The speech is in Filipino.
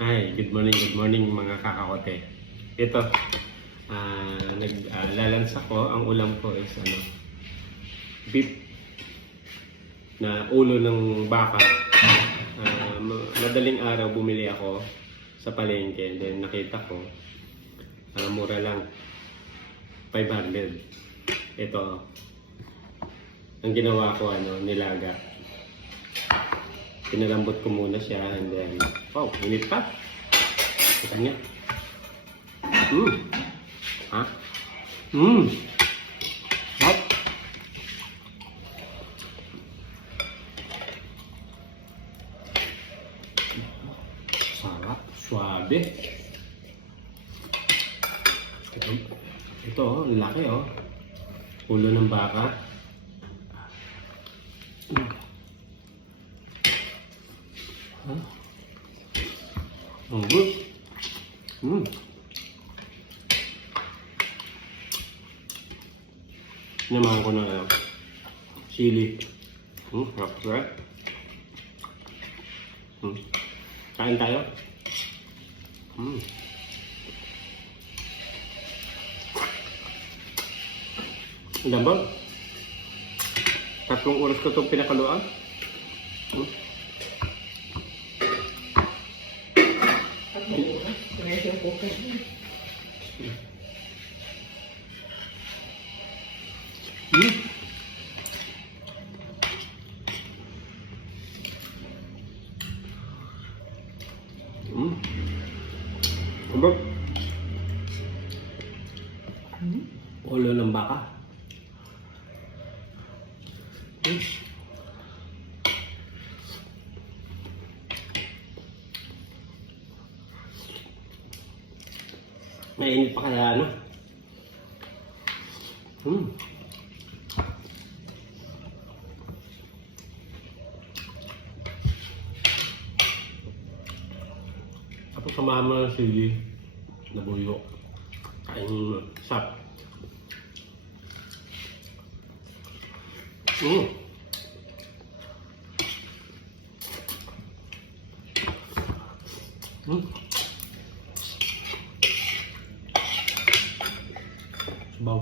Hi, good morning mga kakakote. Ito, naglalans ako. Ang ulam ko is beef na ulo ng baka. Madaling araw bumili ako sa palengke. Then nakita ko, mura lang, 500. Ito, ang ginawa ko, nilaga. Pinalambot ko muna siya and then, init pa. Kita niya. Ha? Hot. Sarap. Suabe. Ito, laki ulo ng baka. Ang good. Sinamahan ko na sili. Sarap. Kain tayo. Ang dambag. 3 oras ko itong pinakaluan. Abang. Ulo ng baka. Mainit pa kaya Tapos samahan mo ng sili na buyo. Kain mo. Sap. Sabaw.